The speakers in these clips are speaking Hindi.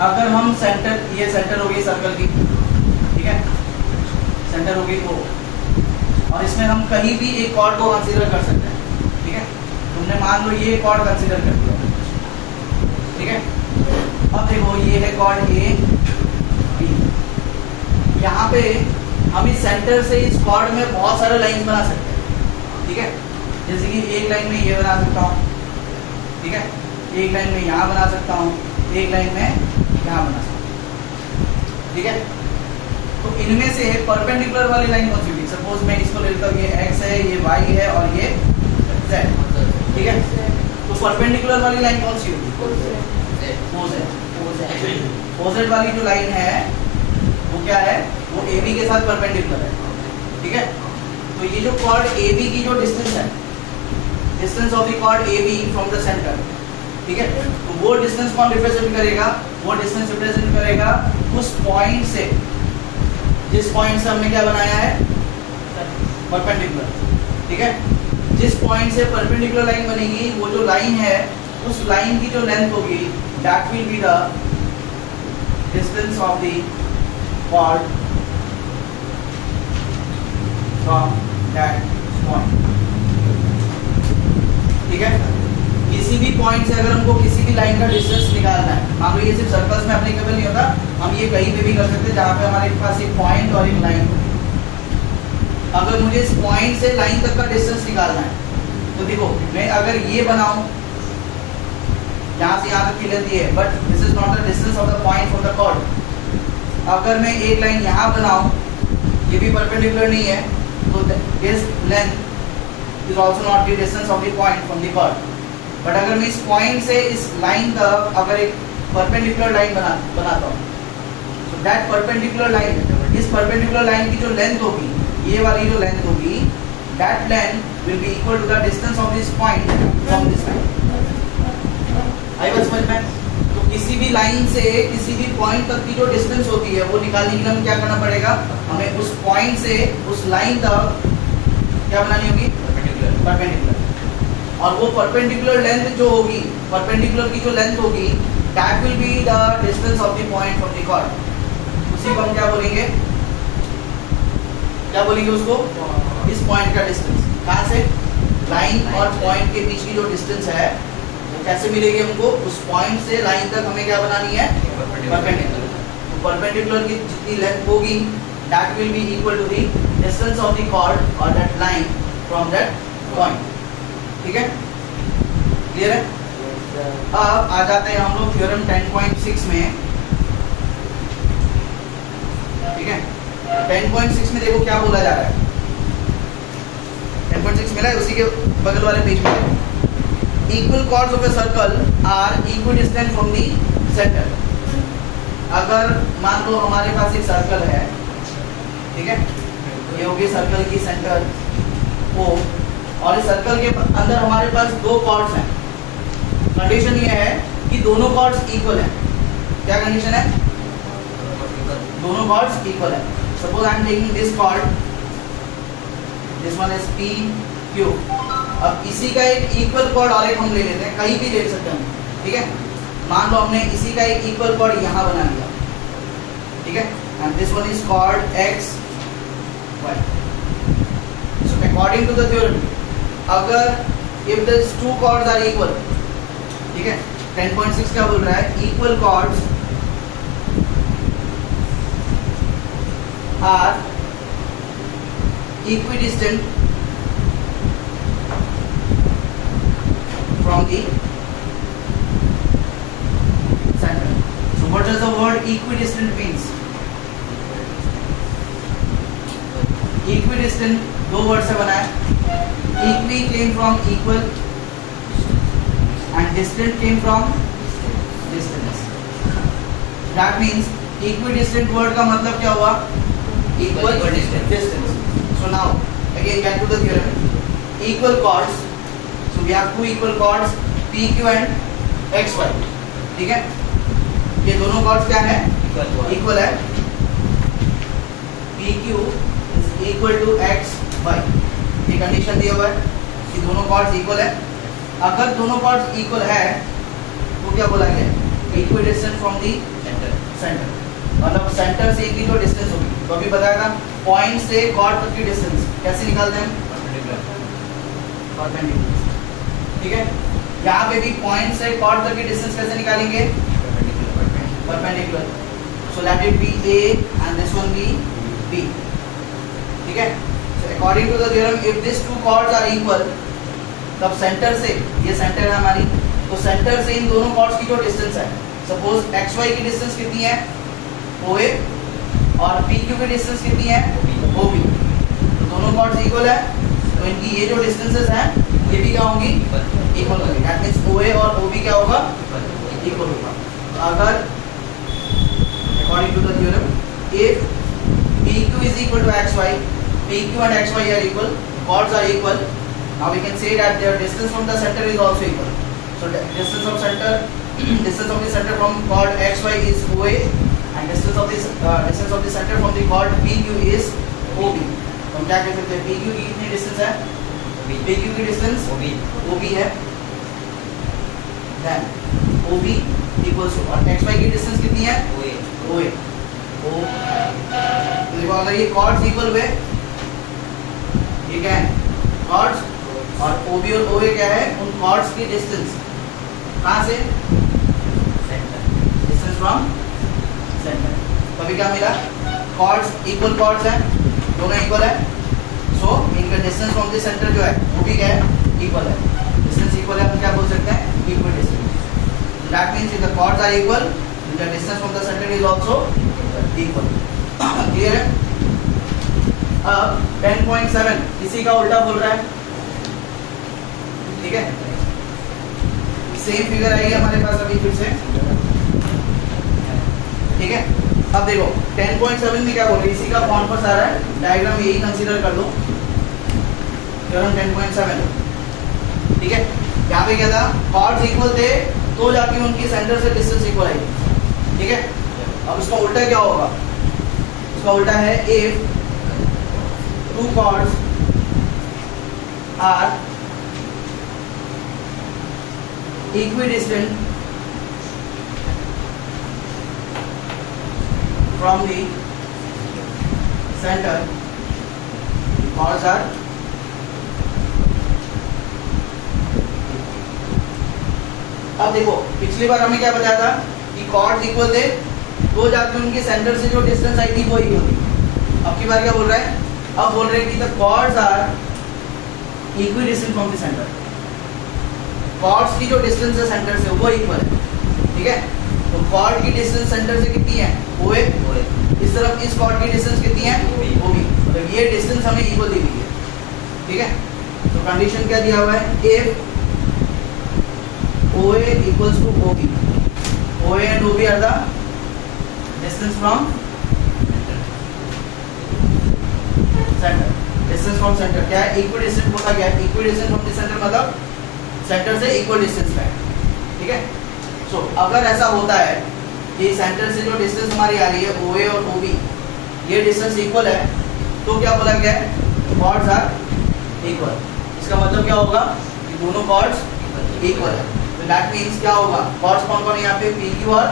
अगर हम सेंटर, ये सेंटर होगी सर्कल की, ठीक है, सेंटर होगी वो, और इसमें हम कहीं भी एक कॉर्ड को कंसीडर कर सकते हैं, ठीक है। तुमने मान लो ये कॉर्ड कंसीडर कर दिया, ठीक है। अब देखो ये है कॉर्ड ए बी, यहाँ पे हम इस सेंटर से इस कॉर्ड में बहुत सारे लाइन बना सकते हैं, ठीक है। जैसे कि एक लाइन में ये बना सकता हूँ, ठीक है, एक लाइन में यहाँ बना सकता हूँ, एक लाइन में यहाँ बना सकता हूँ, ठीक है। तो इनमें से परपेंडिकुलर वाली लाइन कौन सी होगी? सपोज मैं इसको लेता हूँ, ये एक्स है, ये वाई है और ये जेड, ठीक है। तो परपेंडिकुलर वाली लाइन कौन सी होगी? ऑपोजिट वाली जो लाइन है वो क्या है? वो ए बी के साथ परपेंडिकुलर है, ठीक है। तो ये जो कॉर्ड ए बी की जो डिस्टेंस है, distance of the chord A B from the centre, ठीक है, तो वो डिस्टेंस कौन रिप्रेजेंट करेगा? वो डिस्टेंस रिप्रेजेंट करेगा उस पॉइंट से, जिस पॉइंट से हमने क्या बनाया है? परपेंडिकुलर, ठीक है। जिस पॉइंट से परपेंडिकुलर लाइन बनेगी, वो जो लाइन है उस लाइन की जो लेंथ होगी, that will be the distance of the chord from that point, ठीक है। किसी भी पॉइंट से अगर हमको किसी भी लाइन का डिस्टेंस निकालना है, मान लो ये सिर्फ सर्कल्स में एप्लीकेबल नहीं होता, हम ये कहीं पे भी कर सकते हैं जहाँ पे हमारे पास एक पॉइंट और एक लाइन हो। अगर मुझे इस पॉइंट से लाइन तक का डिस्टेंस निकालना है, तो देखो मैं अगर ये बनाऊं, यहाँ से यहाँ तक की लेंथ ये है, but this is not the distance of the point from the chord. अगर मैं एक लाइन यहाँ बनाऊं, ये भी परपेंडिकुलर नहीं है, तो this length is also not the distance of the point from the chord. But अगर मैं इस पॉइंट से इस लाइन तक अगर एक परपेंडिकुलर लाइन बनाता हूँ, तो दैट परपेंडिकुलर लाइन, इस परपेंडिकुलर लाइन की जो लेंथ होगी, ये वाली जो लेंथ होगी, that length will be equal to the distance of this point from this line. आई बात समझ में? तो किसी भी लाइन से किसी भी पॉइंट तक की जो डिस्टेंस होती है, वो निकालने के लिए हमें क्या करना पड़ेगा? हमें उस पॉइंट से उस लाइन तक क्या बनानी होगी? परपेंडिकुलर। और वो परपेंडिकुलर लेंथ जो होगी, परपेंडिकुलर की जो लेंथ होगी, that will be the distance of the point from the chord. उसी को हम क्या बोलेंगे? क्या बोलेंगे उसको? इस पॉइंट का डिस्टेंस। कहाँ से? लाइन और पॉइंट के बीच की जो डिस्टेंस है, वो कैसे मिलेगी हमको? उस पॉइंट से लाइन तक हमें क्या बनानी है? परपेंडिकुलर। तो परपेंडिकुलर की जितनी लेंथ होगी, that will be equal to the distance of the chord और that line from that point, ठीक है। क्लियर है? अब आ जाते हैं हम लोग थ्योरम 10.6 में, ठीक है। 10.6 में देखो क्या बोला जा रहा है। 10.6 मिला है, उसी के बगल वाले पेज में, equal chords of a circle are equidistant from the centre. अगर मान लो हमारे पास एक सर्कल है, ठीक है, ये होगी सर्कल की सेंटर O, और इस सर्कल के अंदर हमारे पास दो कॉर्ड्स हैं। कंडीशन ये है कि दोनों कॉर्ड्स इक्वल हैं। क्या कंडीशन है? दोनों कॉर्ड्स इक्वल है। Suppose I am taking this cord, this one is P Q। अब इसी का एक इक्वल कॉर्ड और एक हम ले लेते हैं, कहीं भी ले सकते हैं, ठीक है। मान लो हमने इसी का एक इक्वल कॉर्ड यहाँ बना लिया, ठीक है, and this one is called X Y। So according to the theorem, अगर if this two chords are equal, ठीक है, 10.6 क्या बोल रहा है? Equal chords are equidistant from the center. So what does the word equidistant means? Equidistant दो वर्ड से बना है। Equi came from equal and distant came from distance. That means equidistant word का मतलब क्या हुआ? Equal distance. So now again back to the theorem. Equal chords. So we have two equal chords PQ and XY, ठीक है। ये दोनों chords क्या है? इक्वल है। PQ is equal to XY। ये कंडीशन दिया हुआ है कि दोनों chords इक्वल है। अगर दोनों chords इक्वल है तो क्या बोला गया? Equi distance from the centre, मतलब सेंटर से इनकी जो डिस्टेंस होगी, तो अभी बताया था पॉइंट से कॉर्ड तक की डिस्टेंस कैसे निकालते हैं, परपेंडिकुलर, ठीक है। यहाँ पे भी पॉइंट से कॉर्ड तक की डिस्टेंस कैसे निकालेंगे, perpendicular, so let it be A and this one be B, ठीक है। So according to the theorem, if these two chords are equal, तब सेंटर से, ये सेंटर है हमारी, तो सेंटर से इन दोनों chords की जो डिस्टेंस है, सपोज XY की डिस्टेंस कितनी है, OA, और PQ की डिस्टेंस कितनी है, OB, तो दोनों chords इक्वल है, तो इनकी ये जो डिस्टेंसेस हैं ये भी क्या होंगी, इक्वल होंगी। दैट मींस OA और OB क्या होगा, इक्वल होगा। तो अगर according to the theorem, if PQ is equal to XY, PQ and XY are equal, chords are equal, now we can say that their distance from the center is also equal. So distance of the center from chord XY is OA, and distance of the center from the chord PQ is OB. तो हम क्या कह सकते हैं, PQ की कितनी डिस्टेंस है, PQ की डिस्टेंस OB है, then OB equals to, और XY की डिस्टेंस कितनी है, OA। देखो अगर ये chords इक्वल हुए, ये क्या है, chords, और OB और OA क्या है, उन chords की डिस्टेंस कहाँ से, डिस्टेंस फ्रॉम सेंटर। तो अभी क्या मिला, chords इक्वल chords हैं, दोनों इक्वल है, सो इनका डिस्टेंस फ्रॉम द सेंटर जो है वो भी क्या है, इक्वल है। डिस्टेंस इक्वल है, हम क्या बोल सकते हैं, equal distance. That means if the chords are equal, the distance from the center is also equal। Clear है। अब 10.7 इसी का उल्टा बोल रहा है, ठीक है। सेम फिगर आएगी हमारे पास अभी फिर से, ठीक है। अब देखो 10.7 में क्या बोल रहे हैं, इसी का कॉन्वर्स आ रहा है, डायग्राम यही कंसीडर कर लो, थ्योरम 10.7, ठीक है। यहाँ पे क्या था, कॉर्ड्स इक्वल थे तो जाके उनकी सेंटर से डिस्टेंस इक्वल आएगी, ठीक है। अब इसका उल्टा क्या होगा, इसका उल्टा है if two chords are equidistant from the center, chords are अब देखो पिछली बार हमें क्या बताया था कि chords इक्वल थे तो जाके उनके सेंटर से जो डिस्टेंस आई थी वो इक्वल थी। अब की बार क्या बोल रहा है, अब बोल रहे हैं कि the chords are equidistant from the center, chords की जो डिस्टेंस है सेंटर से वो इक्वल है, ठीक है। तो chord की डिस्टेंस सेंटर से कितनी है, OA, इस तरफ इस chord की डिस्टेंस कितनी है, OB, तो ये डिस्टेंस हमें इक्वल दी हुई है, ठीक है। तो कंडीशन क्या दिया हुआ है, if OA equals to OB, OA and OB are the distance from center, distance from center क्या है, equidistant होता क्या है, equidistant from the center मतलब सेंटर से इक्वल डिस्टेंस पे, ठीक है। सो अगर ऐसा होता है कि सेंटर से जो डिस्टेंस हमारी आ रही है OA और OB, ये डिस्टेंस इक्वल है, तो क्या बोला गया है, chords are equal। इसका मतलब क्या होगा कि दोनों chords इक्वल है, तो दैट मींस क्या होगा, chords कौन कौन है यहाँ पे, PQ और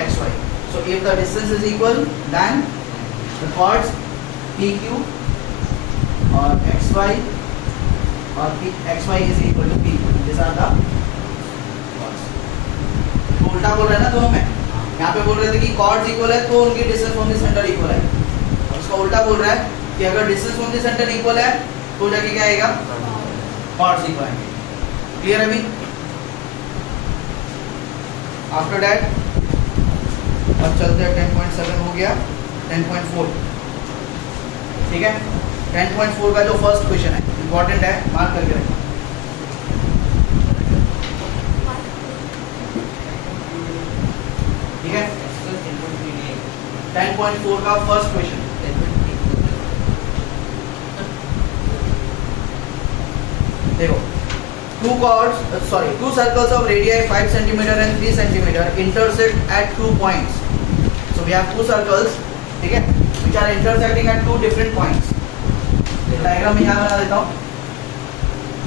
XY। So if the distance is equal, then the chords PQ और XY और XY is equal to PQ, these are the chords। तो उल्टा बोल रहे हैं ना दोनों में, यहाँ पे बोल रहे थे कि chords इक्वल है तो उनकी distance from the centre equal है, और उसका उल्टा बोल रहा है कि अगर distance from the centre equal है तो जाके क्या आएगा, chords इक्वल आएंगे। क्लियर है अभी। आफ्टर दैट अब चलते हैं 10.7 हो गया, 10.4, ठीक है। 10.4 का जो फर्स्ट क्वेश्चन है इंपॉर्टेंट है, मार्क करके रखना, ठीक है। 10.4 का फर्स्ट क्वेश्चन, देखो two circles of radii 5 cm and 3 cm intersect at 2 points। So we have two circles, ठीक है, which are intersecting at two different points। Diagram यहाँ बना देता हूँ।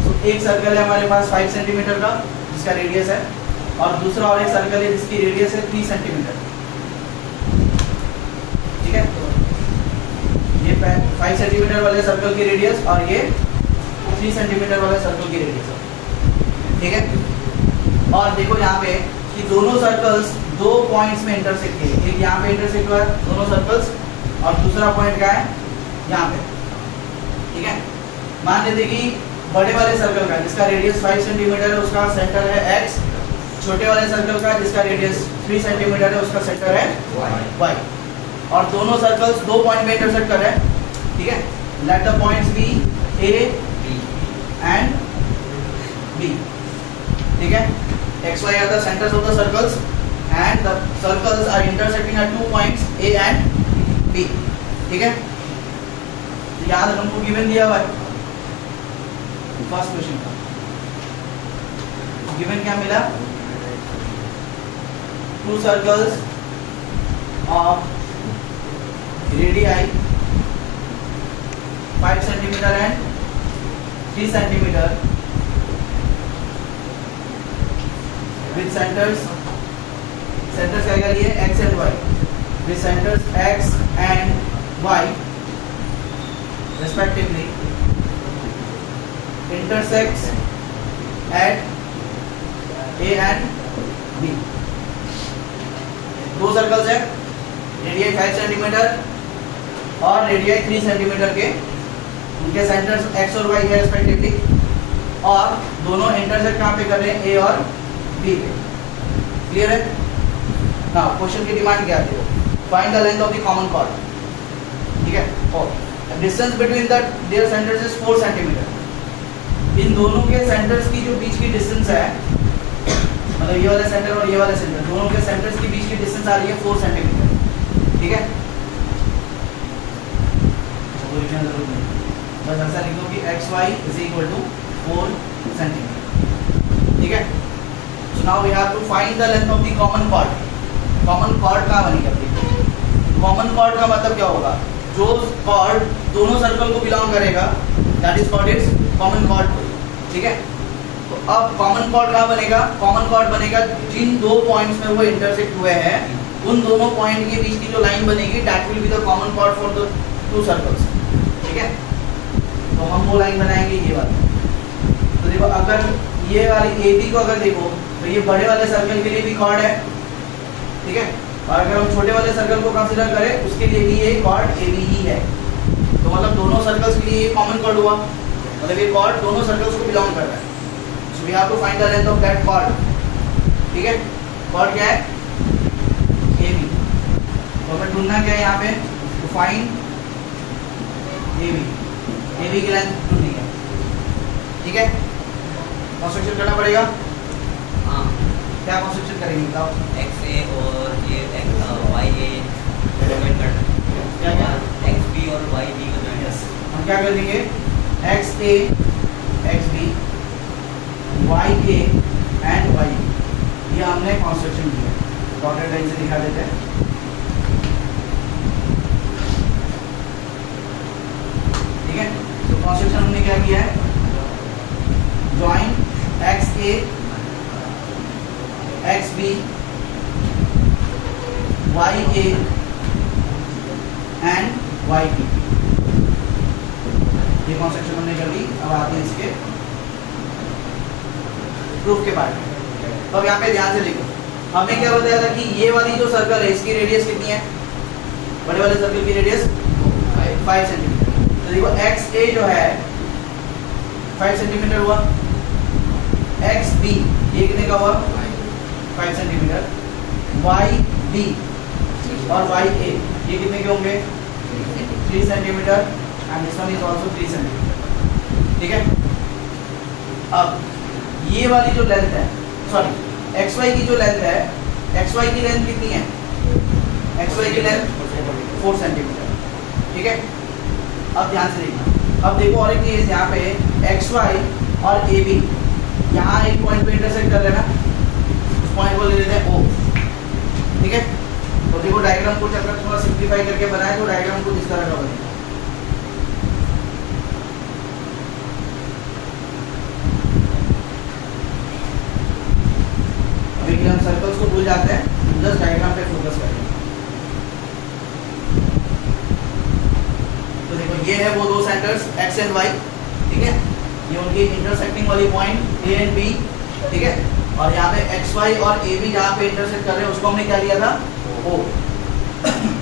So एक सर्कल है हमारे पास 5 cm का जिसका रेडियस है, और दूसरा और एक सर्कल है जिसकी रेडियस है 3 सेंटीमीटर। ठीक है, ये 5 सेंटीमीटर वाले सर्कल की रेडियस और ये 3 सेंटीमीटर वाले सर्कल की रेडियस है। ठीक है, और देखो यहाँ पे कि दोनों सर्कल्स दो पॉइंट्स में इंटरसेक्ट किए, एक यहाँ पे इंटरसेक्ट हुआ है दोनों सर्कल्स, और दूसरा पॉइंट क्या है यहाँ पे। ठीक है, मान लेते कि बड़े वाले सर्कल का जिसका रेडियस 5 सेंटीमीटर है उसका सेंटर है x, छोटे वाले सर्कल का जिसका रेडियस 3 सेंटीमीटर है उसका सेंटर है y, और दोनों सर्कल्स दो पॉइंट में इंटरसेक्ट कर रहे हैं। ठीक है, let the points B a and b। ठीक है, x y are the centers of the circles and the circles are intersecting at 2 points a and b। ठीक है, याद हमको गिवन दिया हुआ है फर्स्ट क्वेश्चन का, गिवन क्या मिला, 2 circles of radii 5 centimeter and 3 centimeter with centers क्या लिए x and y, with centers x and y respectively intersects at a and b। दो सर्कल्स है, रेडियस 5 सेंटीमीटर और रेडियस 3 सेंटीमीटर के, उनके सेंटर्स x और y है रेस्पेक्टिवली, और दोनों इंटरसेक्ट कहाँ पे कर रहे हैं, a और b पे। क्लियर है? नाउ क्वेश्चन की डिमांड क्या थी, find the length of the common chord. ठीक है, और distance between the their centres is 4 centimetre. इन दोनों के सेंटर्स की जो बीच की डिस्टेंस है, मतलब ये वाला सेंटर और ये वाला सेंटर, दोनों के सेंटर्स की बीच की डिस्टेंस आ रही है 4 सेंटीमीटर। ठीक है, बस ऐसा लिख दो कि xy is equal to 4 centimetre. ठीक है, so now we have to find the length of the common chord. Common chord कहाँ बनेगा? कॉमन कॉर्ड का मतलब क्या होगा, जो कॉर्ड दोनों सर्कल को बिलोंग करेगा that is called its common chord. ठीक है, तो अब कॉमन कॉर्ड कहाँ बनेगा? कॉमन कॉर्ड बनेगा जिन दो पॉइंट्स में वो इंटरसेक्ट हुए हैं, उन दोनों पॉइंट के बीच की जो लाइन बनेगी that will be the common cord for the 2 circles. ठीक है, तो हम वो लाइन बनाएंगे ये वाली। तो देखो, अगर ये वाली AB को अगर देखो तो ये बड़े वाले सर्कल के लिए भी कॉर्ड है। ठीक है, और अगर हम छोटे वाले सर्कल को कंसीडर करें उसके लिए भी ये कॉर्ड AB ही है। तो मतलब दोनों सर्कल्स के लिए ये कॉमन कॉर्ड हुआ, मतलब ये कॉर्ड दोनों सर्कल्स को बिलोंग कर रहा है। So we have to find the length of that chord. ठीक है, कॉर्ड क्या है? AB। तो हमें ढूंढना क्या है यहाँ पे, टू फाइंड AB की लेंथ ढूंढनी है। ठीक है, कंस्ट्रक्शन करना पड़ेगा। हाँ, क्या कंस्ट्रक्शन करेंगे बताओ? XA और ये YA जॉइन करना, क्या क्या? XB और YB को जॉइन करना। हम क्या कर देंगे, XA XB YA and YB, ये हमने कंस्ट्रक्शन किया, डॉटेड लाइन से दिखा देते हैं। ठीक है, तो कंस्ट्रक्शन हमने क्या किया है, join XA XB YA and YB, ये कंस्ट्रक्शन हमने कर ली। अब आते हैं इसके प्रूफ के बारे में। तो अब यहाँ पे ध्यान से देखो, हमने क्या बताया था कि ये वाली जो सर्कल है इसकी रेडियस कितनी है, बड़े वाले सर्कल की रेडियस 5 सेंटीमीटर। तो देखो XA जो है 5 सेंटीमीटर हुआ, XB ये कितने का हुआ, 5 सेंटीमीटर, YB और YA ये कितने के होंगे, 3 centimetre, and this one is also 3 centimetre. ठीक है, अब ये वाली जो लेंथ है, सॉरी XY की जो लेंथ है, XY की लेंथ कितनी है, XY की लेंथ 4 सेंटीमीटर। ठीक है, अब ध्यान से देखना। अब देखो और एक चीज, यहाँ पे XY और AB यहाँ एक पॉइंट पे इंटरसेक्ट कर लेना, उस पॉइंट को ले लेते हैं O। ठीक है, तो देखो डायग्राम को अगर थोड़ा सिंप्लीफाई करके बनाए तो डायग्राम को इस तरह का बनेगा। अभी है वो दो सेंटर्स x एंड y, ठीक है, ये उनकी इंटरसेक्टिंग वाली पॉइंट a एंड b, ठीक है, और यहाँ पे एक्स वाई और ए बी जहाँ पे इंटरसेक्ट कर रहे हैं उसको हमने क्या लिया था, ओ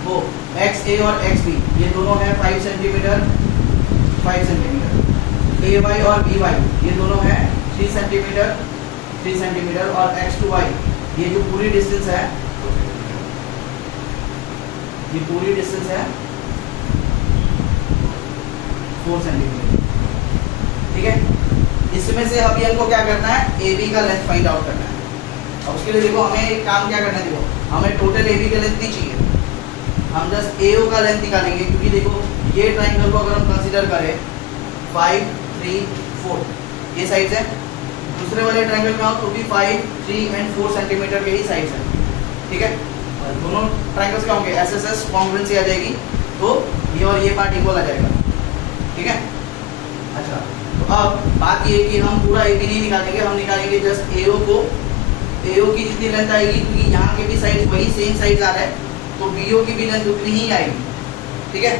वो एक्स ए और एक्स बी ये दोनों हैं 5 सेंटीमीटर 5 सेंटीमीटर, ए वाई और बी वाई ये दोनों हैं 3 सेंटीमीटर 3 सेंटीमीटर, और एक्स टू वाई ये जो पूरी डिस्टेंस है, ये पूरी डिस्टेंस है 4 सेंटीमीटर, ठीक है। इसमें से अभी हमको क्या करना है, ए बी का लेंथ फाइंड आउट करना है। अब उसके लिए देखो हमें एक काम क्या करना है, देखो हमें टोटल ए बी का लेंथ नहीं चाहिए, हम जस्ट ए ओ का लेंथ निकालेंगे, क्योंकि देखो ये ट्राइंगल को अगर हम कंसीडर करें 5 3 4 ये साइड्स है, दूसरे वाले ट्राइंगल में आओ तो भी 5 3 एंड 4 सेंटीमीटर के ही साइड्स है, ठीक है। दोनों ट्राइंगल्स क्या होंगे, एस एस एस कॉन्ग्रुएंसी आ जाएगी, तो ये और ये पार्ट इक्वल आ जाएगा, ठीक है। अच्छा, तो अब बात ये है कि हम पूरा ए बी नहीं निकालेंगे, हम निकालेंगे जस्ट ए ओ को, ए ओ की जितनी लेंथ आएगी, क्योंकि यहाँ के भी साइड्स वही सेम साइड्स आ रहा है, तो बी ओ की भी लेंथ उतनी ही आएगी, ठीक है।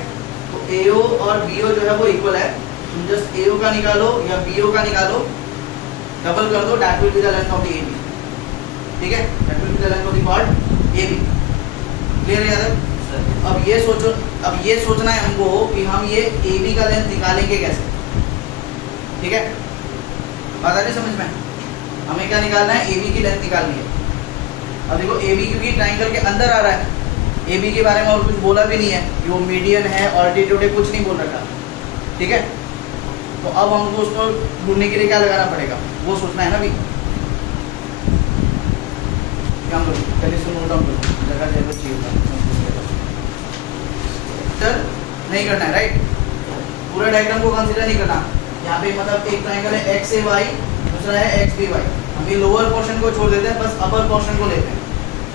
तो ए ओ और बी ओ जो है वो इक्वल है, तुम जस्ट ए ओ का निकालो या बी ओ का निकालो, डबल कर दो, that will be the length of the A B, ठीक है, that will be the length of the chord A B. Clear है यादव? अब ये सोचना है हमको कि हम ये ए बी का लेंथ निकालेंगे कैसे, ठीक है, बात आ रही समझ में? हमें क्या निकालना है, ए बी की लेंथ निकालनी है। अब देखो ए बी क्योंकि ट्राइंगल के अंदर आ रहा है, ए बी के बारे में और कुछ बोला भी नहीं है कि वो मीडियन है, ऑल्टीट्यूड है, कुछ नहीं बोल रखा, ठीक है। तो अब हमको उसको ढूंढने के लिए क्या लगाना पड़ेगा, वो सोचना है ना अभी। क्या करो, चलिए इसको नोट डाउन करो, जगह जगह चाहिए था चल नहीं करना है, राइट, पूरा डायग्राम को कंसीडर नहीं करना। यहाँ पे मतलब एक ट्राइंगल है एक्स ए वाई, दूसरा है एक्स बी वाई, हम ये लोअर पोर्शन को छोड़ देते हैं, बस अपर पोर्शन को लेते हैं,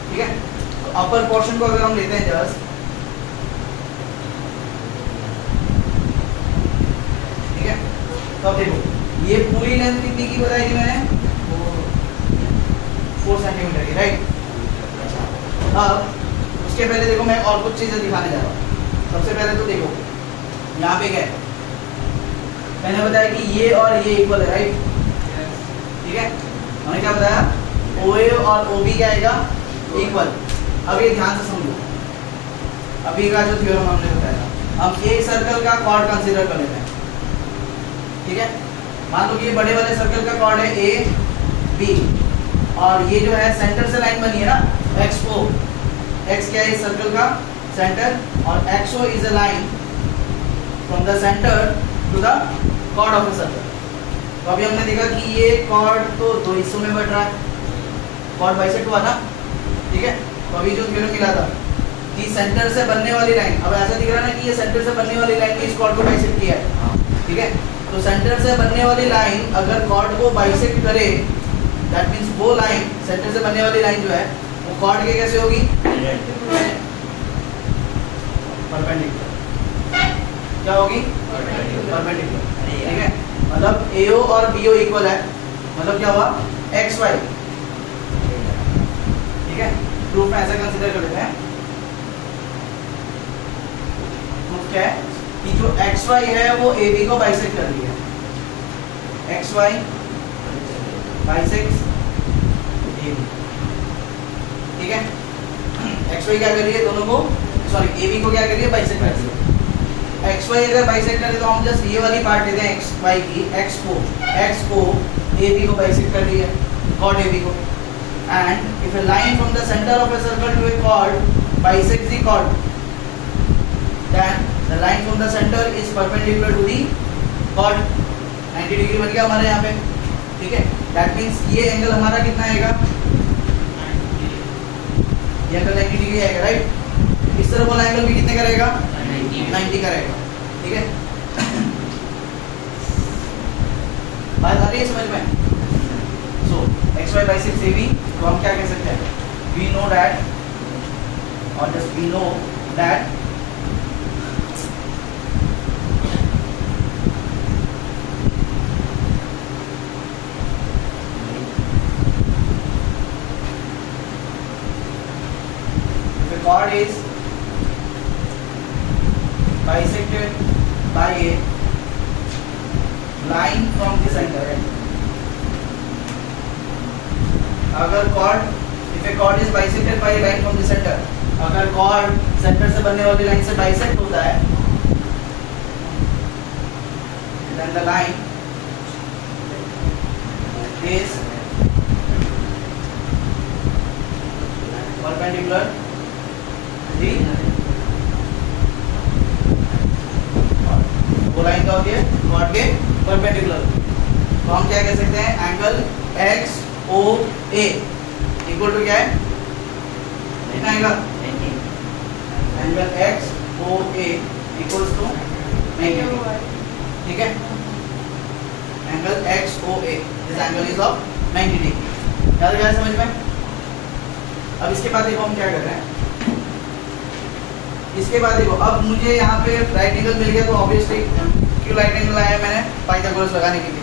ठीक है। तो अपर पोर्शन को अगर हम लेते हैं जस्ट, ठीक है, तो अब देखो ये पूरी लेंथ कितनी की बताई थी मैंने, 4 सेंटीमीटर की, राइट। अब उसके पहले देखो मैं और कुछ चीजें दिखाने जा रहा हूँ। सबसे पहले तो देखो यहाँ पे क्या है, मैंने बताया कि ये और ये इक्वल है, राइट, ठीक है। हमने क्या बताया, ओ ए और ओ बी क्या आएगा, इक्वल। अब ये ध्यान से समझो, अभी का जो थ्योरम हमने बताया था, हम एक सर्कल का कॉर्ड कंसीडर कर लेते हैं, ठीक है। मान लो कि ये बड़े वाले सर्कल का कॉर्ड है ए बी, और ये जो है सेंटर से लाइन बनी है ना, एक्स ओ, एक्स क्या है इस सर्कल का सेंटर, और X O is a line from the centre to the chord of a circle. तो अभी हमने देखा कि ये कॉर्ड तो दो हिस्सों में बट रहा है, कॉर्ड बाइसेक्ट हुआ ना, ठीक है। तो अभी जो थ्योरम मिला था कि सेंटर से बनने वाली लाइन, अब ऐसा दिख रहा है ना कि ये सेंटर से बनने वाली लाइन ने इस कॉर्ड को बाइसेक्ट किया है, ठीक है। तो सेंटर से बनने वाली लाइन अगर कॉर्ड को बाइसेक्ट करे, दैट मीन्स वो लाइन सेंटर से बनने वाली लाइन जो है वो कॉर्ड के कैसे होगी, परपेंडिकुलर। क्या होगी, परपेंडिकुलर, ठीक है। मतलब AO और BO इक्वल है, मतलब क्या हुआ, XY, ठीक है। प्रूफ में ऐसा कंसीडर कर लेते हैं, प्रूफ क्या है कि जो XY है वो AB को बाइसेक्ट कर रही है, XY बाइसेक्ट्स AB, ठीक है। XY क्या कर रही है, दोनों को, सॉरी AB को क्या कर रही है, बाइसेक्ट कर रही है। XY अगर बाइसेक्ट करें तो हम जस्ट ये वाली पार्ट लेते हैं XY की, X को AB को बाइसेक्ट कर रही है, कॉर्ड AB को। And if a line from the centre of a circle to a chord bisects the chord, then the line from the centre is perpendicular to the chord, 90 degree बन गया हमारे यहाँ पे, ठीक है। दैट मीन्स ये एंगल हमारा कितना आएगा, ये एंगल 90 डिग्री आएगा, राइट। इस तरफ वाला एंगल भी कितने का रहेगा, 90 का रहेगा, ठीक है। बात आ रही है समझ में? सो XY बाइसेक्ट्स AB, तो हम क्या कह सकते हैं, we know that, और just we know that if a chord is bisected by a line from the centre है। अगर chord if a chord is bisected by a line from the centre, अगर कॉर्ड सेंटर से बनने वाली लाइन से बाइसेक्ट होता है, then the line is perpendicular the, वो लाइन क्या होती है कॉर्ड के परपेंडिकुलर। तो हम क्या कह सकते हैं, angle X O A equal to क्या है, कितना आएगा, angle X O A equals to 90, ठीक है। Angle X O A this angle is of 90 degree. याद गया समझ में। अब इसके बाद देखो हम क्या कर रहे हैं, इसके बाद देखो अब मुझे यहाँ पे राइट एंगल मिल गया, तो ऑब्वियसली क्यों राइट एंगल आया मैंने, पाइथागोरस लगाने के लिए।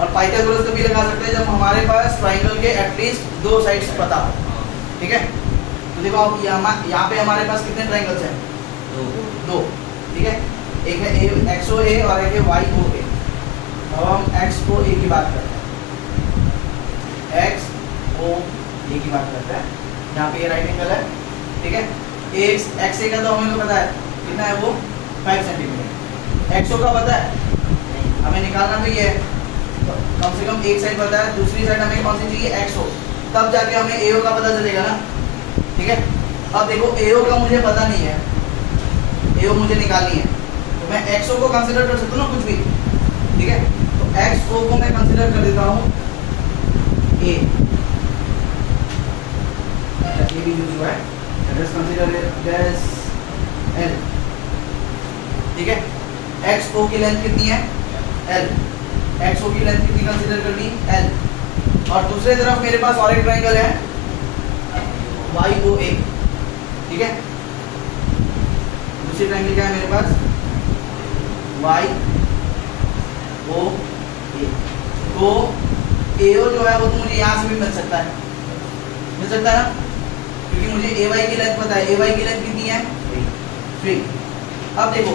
और पाइथागोरस तभी लगा सकते हैं जब हमारे पास ट्राइंगल के एटलीस्ट दो साइड्स पता हो, ठीक है। तो देखो अब यहाँ पे हमारे पास कितने ट्राइंगल्स हैं, दो, ठीक है। एक है ए एक्स ओ ए और एक है वाई ओ ए। अब हम एक्स ओ ए की बात करते हैं, एक्स ओ ए की बात करते हैं, यहाँ पे ये राइट एंगल है, ठीक है। एक्स ए का तो हमें को पता है कितना है, वो 5 सेंटीमीटर। एक्स ओ का पता है, हमें निकालना तो ये है, तो कम से कम एक साइड पता है, दूसरी साइड हमें कौन सी चाहिए, एक्स ओ, तब जाके हमें ए ओ का पता चलेगा ना, ठीक है। अब देखो ए ओ का मुझे पता नहीं है, ए ओ मुझे निकालनी है, तो मैं एक्स ओ को कंसीडर कर सकता हूँ ना कुछ भी, ठीक है। तो एक्स ओ को मैं कंसीडर कर देता हूँ ए भी यूज हुआ है, let's consider it as L, ठीक है। एक्स ओ की लेंथ कितनी है, एल, एक्स ओ की लेंथ कितनी कंसीडर कर ली, एल। और दूसरे तरफ मेरे पास और एक ट्राइंगल है वाई ओ ए, ठीक है। दूसरी ट्राइंगल क्या है मेरे पास, वाई ओ ए। तो ए ओ जो है वो तो मुझे यहाँ से भी मिल सकता है, मिल सकता है ना, क्योंकि मुझे ए वाई की लेंथ पता है। ए वाई की लेंथ कितनी है, 3। अब देखो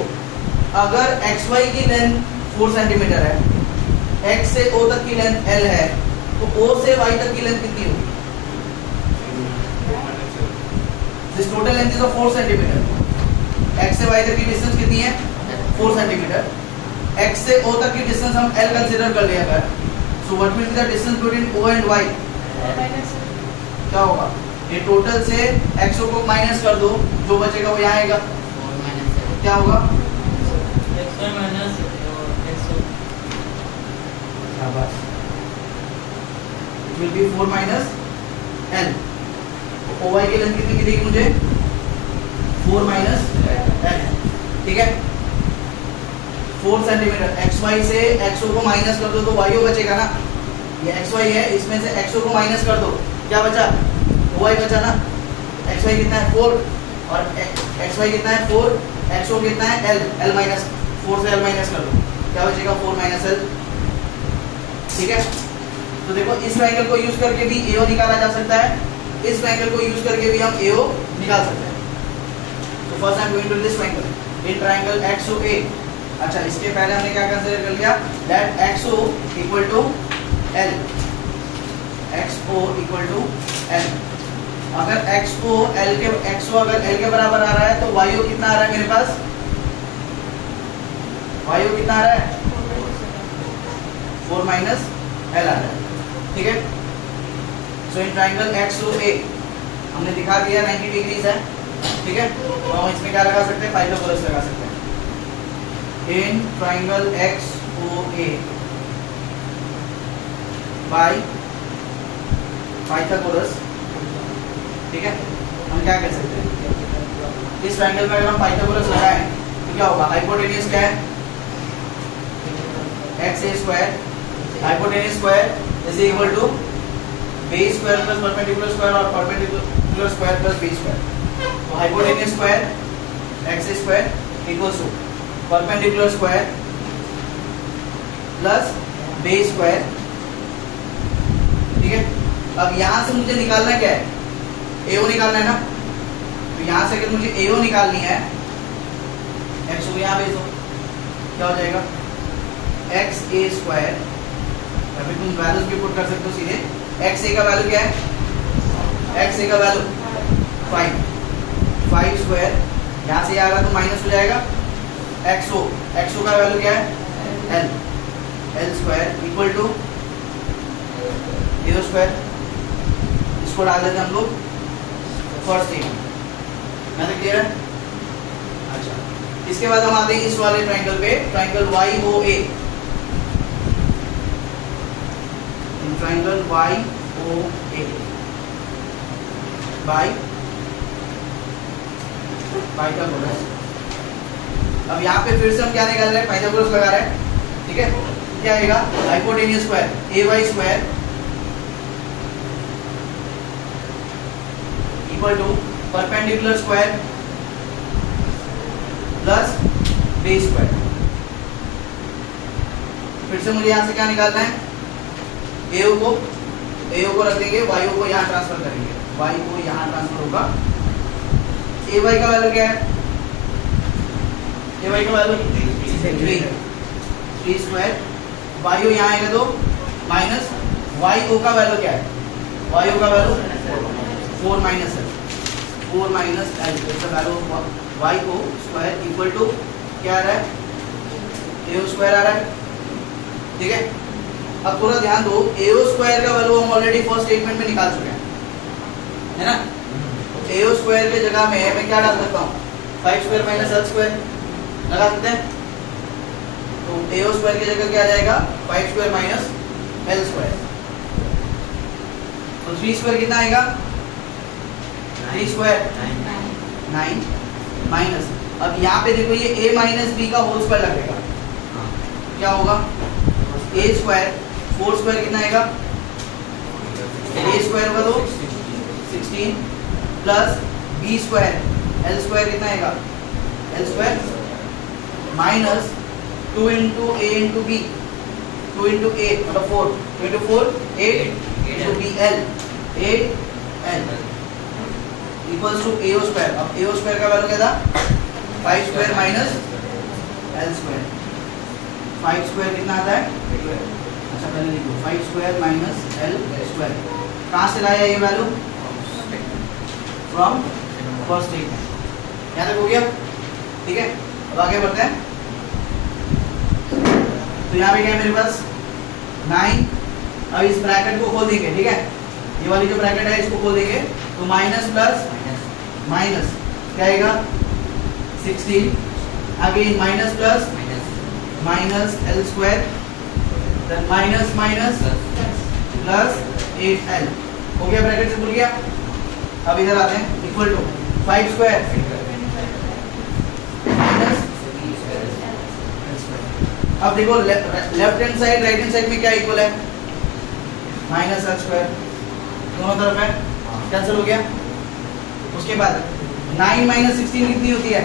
अगर एक्स वाई की लेंथ 4 सेंटीमीटर है, एक्स से ओ तक की लेंथ एल है, तो ओ से वाई तक की लेंथ कितनी होगी, this total length is of 4 centimetre. X से वाई तक की डिस्टेंस कितनी है, 4 सेंटीमीटर। एक्स से ओ तक की डिस्टेंस हम एल कंसीडर कर लिया अगर, so what will be the distance between O and Y, क्या होगा, ये टोटल से एक्स ओ को माइनस कर दो, जो बचेगा वो यहाँ आएगा, क्या होगा, शाबाश, it will be 4 minus L. O Y की लेंथ कितनी मिलेगी मुझे, 4 माइनस एल, ठीक है। 4 सेंटीमीटर, एक्स वाई से एक्स ओ को माइनस कर दो तो वाई ओ बचेगा ना, ये एक्स वाई है, इसमें से एक्स ओ को माइनस कर दो, क्या बचा, ओ वाई बचा ना। एक्स वाई कितना है, 4, और एक्स वाई कितना है, 4, एक्स ओ कितना है, एल, एल माइनस 4 से एल माइनस कर दो, क्या बचेगा, 4 माइनस एल, ठीक है। तो देखो इस ट्रायंगल को यूज करके भी ए ओ निकाला जा सकता है, इस ट्रायंगल को यूज करके भी हम ए ओ निकाल सकते हैं। तो first I am going to this triangle, in triangle X O A. अच्छा, इसके पहले हमने क्या कंसीडर कर लिया, that X O equal to L, X O equal to L. अगर एक्स ओ एल के अगर एल के बराबर आ रहा है तो वाई ओ कितना आ रहा है मेरे पास, वाई ओ कितना आ रहा है, 4 माइनस एल आ रहा है, ठीक है। सो इन ट्रायंगल एक्स ओ ए हमने दिखा दिया 90 डिग्रीज है, ठीक है। तो हम इसमें क्या लगा सकते हैं, पाइथागोरस लगा सकते हैं। In triangle X O A by Pythagoras, ठीक है। हम क्या कह सकते हैं, इस ट्रायंगल में अगर हम पाइथागोरस लगाएं तो क्या होगा, हाइपोटेन्यूज क्या है, X A square, hypotenuse square is equal to base square plus perpendicular square और perpendicular square plus base square. तो hypotenuse square X A square equals to perpendicular square plus base square, ठीक है। अब यहाँ से मुझे निकालना क्या है, एओ निकालना है ना। तो यहाँ से अगर मुझे एओ निकालनी है, एक्स को यहाँ भेज दो, क्या हो जाएगा एक्स ए स्क्वायर, या फिर तुम वैल्यूज भी पुट कर सकते हो सीधे। एक्स ए का वैल्यू क्या है, एक्स ए का वैल्यू 5, 5 स्क्वायर, यहाँ से आ रहा तो माइनस हो जाएगा एक्सओ, एक्सओ का वैल्यू क्या है L, L square equal to A square. इसको डाल देते हैं हम लोग फर्स्ट स्टेटमेंट। मैं तो क्लियर है? अच्छा, इसके बाद हम आते हैं इस वाले ट्रायंगल पे, triangle YOA, triangle YOA by Pythagoras. अब यहाँ पे फिर से हम क्या निकाल रहे हैं, पाइथागोरस लगा रहे हैं, ठीक है। क्या आएगा, hypotenuse square AY square equal to perpendicular square plus base square. फिर से मुझे यहाँ से क्या निकालना है, AO को रख देंगे, YO को यहाँ ट्रांसफर करेंगे, Y को यहाँ ट्रांसफर होगा। AY का वैल्यू क्या है, AY का वैल्यू 3 स्क्वायर, YO यहाँ आएगा तो माइनस, YO का वैल्यू क्या है, YO का value 4 minus L, 4 minus L, इसका वैल्यू Y को स्क्वायर इक्वल टू क्या आ रहा है, AO स्क्वायर आ रहा है, ठीक है। अब थोड़ा ध्यान दो, AO स्क्वायर का वैल्यू हम ऑलरेडी फर्स्ट स्टेटमेंट में निकाल चुके हैं, है ना। AO स्क्वायर के जगह में मैं क्या डाल सकता हूँ, 5 स्क्वायर माइनस L स्क्वायर लगा सकते हैं। तो AO स्क्वायर की जगह क्या आ जाएगा, 5 स्क्वायर माइनस L स्क्वायर। तो 3 स्क्वायर कितना आएगा, 3 स्क्वायर 9 माइनस, अब यहाँ पे देखो ये A माइनस B का होल स्क्वायर लगेगा, क्या होगा A स्क्वायर, 4 स्क्वायर कितना आएगा, A स्क्वायर होगा तो 16 plus B square, L square कितना आएगा, L square minus 2 into A into B, 2 into A मतलब 4, 2 into 4 8 into B L, 8 L equals to AO square. अब AO स्क्वायर का वैल्यू क्या था, 5 square minus L square, 5 square कितना आता है, अच्छा पहले लिखो 5 स्क्वायर माइनस L स्क्वायर। कहाँ से लाया ये वैल्यू, फ्रॉम फर्स्ट स्टेटमेंट। यहाँ तक हो गया, ठीक है। अब आगे बढ़ते हैं। तो यहाँ पे क्या है मेरे पास 9, अब इस ब्रैकेट को खोल देंगे, ठीक है, ये वाली जो ब्रैकेट है इसको खोल देंगे, तो माइनस प्लस माइनस क्या आएगा 16, again minus plus minus L square, then minus minus plus 8L, हो गया, ब्रैकेट से खुल गया। अब इधर आते हैं, इक्वल टू 5 स्क्वायर माइनस। अब देखो left hand side right hand side में क्या इक्वल है, माइनस L स्क्वायर, दोनों तरफ है, कैंसिल हो गया। उसके बाद 9 माइनस 16 कितनी होती है,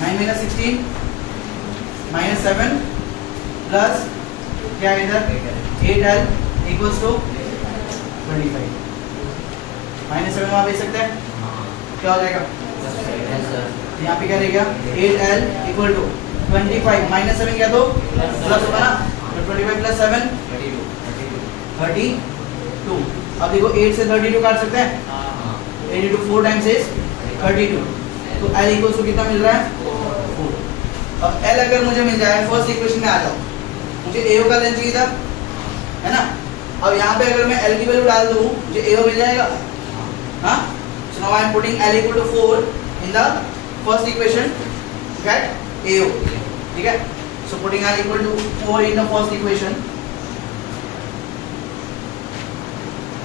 9 माइनस 16 माइनस 7 प्लस क्या है इधर 8L इक्वल्स टू 25, माइनस 7 वहाँ भेज सकते हैं, क्या हो जाएगा, यहाँ पे क्या रहेगा 8L इक्वल टू 25 माइनस 7 क्या तो प्लस होगा ना, तो 25 प्लस 7 32। अब देखो 8 से 32 काट सकते हैं, 82 4 टाइम्स इज 32, तो L इक्वल्स टू कितना मिल रहा है 4। अब L अगर मुझे मिल जाए, फर्स्ट इक्वेशन में आ जाओ, मुझे AO का लेना चाहिए था, है ना। अब यहाँ पे अगर मैं L की वैल्यू डाल दूँ मुझे AO मिल जाएगा, हाँ। So now I am putting L equal to 4 in the first equation to get AO, ठीक है। So putting L equal to 4 in the first equation,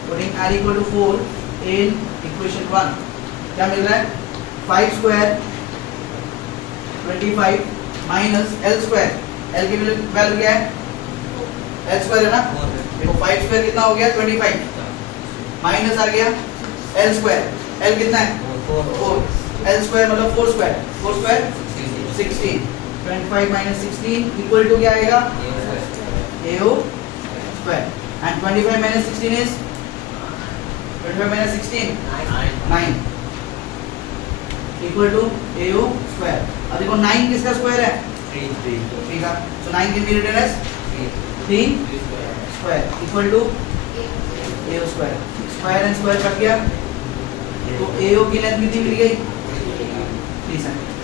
putting L equal to 4 in equation 1, क्या मिल रहा है 5 square 25 minus L square, L की वैल्यू क्या है, L स्क्वायर है ना, देखो 5 स्क्वायर कितना हो गया 25 माइनस आ गया L स्क्वायर, L कितना है 4, L स्क्वायर मतलब 4 square, 4 square 16, 25 minus 16 equal to क्या आएगा AO square, and 25 minus 16 is 25 minus 16 9, equal to AO square. अब देखो 9 किसका स्क्वायर है? 3 ठीक है, so 9 can be written as 3 square equal to AO square. Square and square cut गया तो AO की लेंथ कितनी मिल गई? 3 सेंटीमीटर।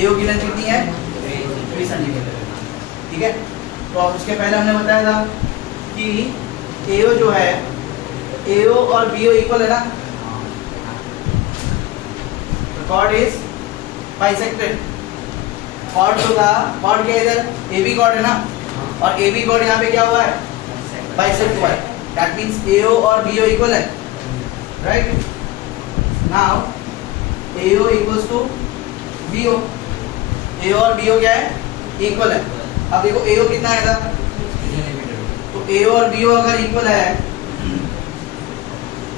AO की लेंथ कितनी है? 3 सेंटीमीटर। ठीक है, तो अब उसके पहले हमने बताया था कि AO जो है, AO और BO इक्वल है ना, कॉर्ड इज बाइसेक्टेड। कॉर्ड जो था, कॉर्ड क्या है इधर? AB कॉर्ड है ना, और AB कॉर्ड यहाँ पे क्या हुआ है? बाइसेक्ट हुआ है। दैट मींस AO और BO इक्वल है, right? Now AO equals to BO। AO और BO क्या है? इक्वल है। अब देखो AO कितना है था? तो AO और BO अगर इक्वल है,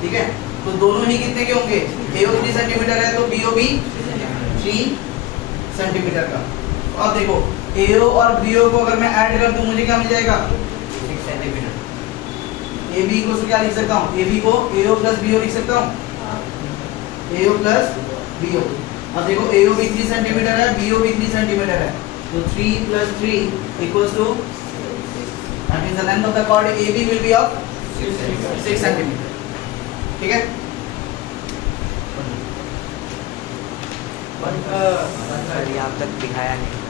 ठीक है, तो दोनों ही कितने के होंगे? AO 3 सेंटीमीटर है तो BO भी 3 सेंटीमीटर का। तो अब देखो AO और BO को अगर मैं ऐड कर दूं मुझे क्या मिल जाएगा? 6 सेंटीमीटर। AB को क्या लिख सकता हूँ? AB को AO प्लस BO लिख सकता हूँ, AO प्लस BO। अब देखो AO भी 3 सेंटीमीटर है, BO भी 3 सेंटीमीटर है, तो 3 plus 3 equals to, that means the length of the chord AB will be of 6 centimetre. ठीक है, यहाँ तक दिखाया नहीं।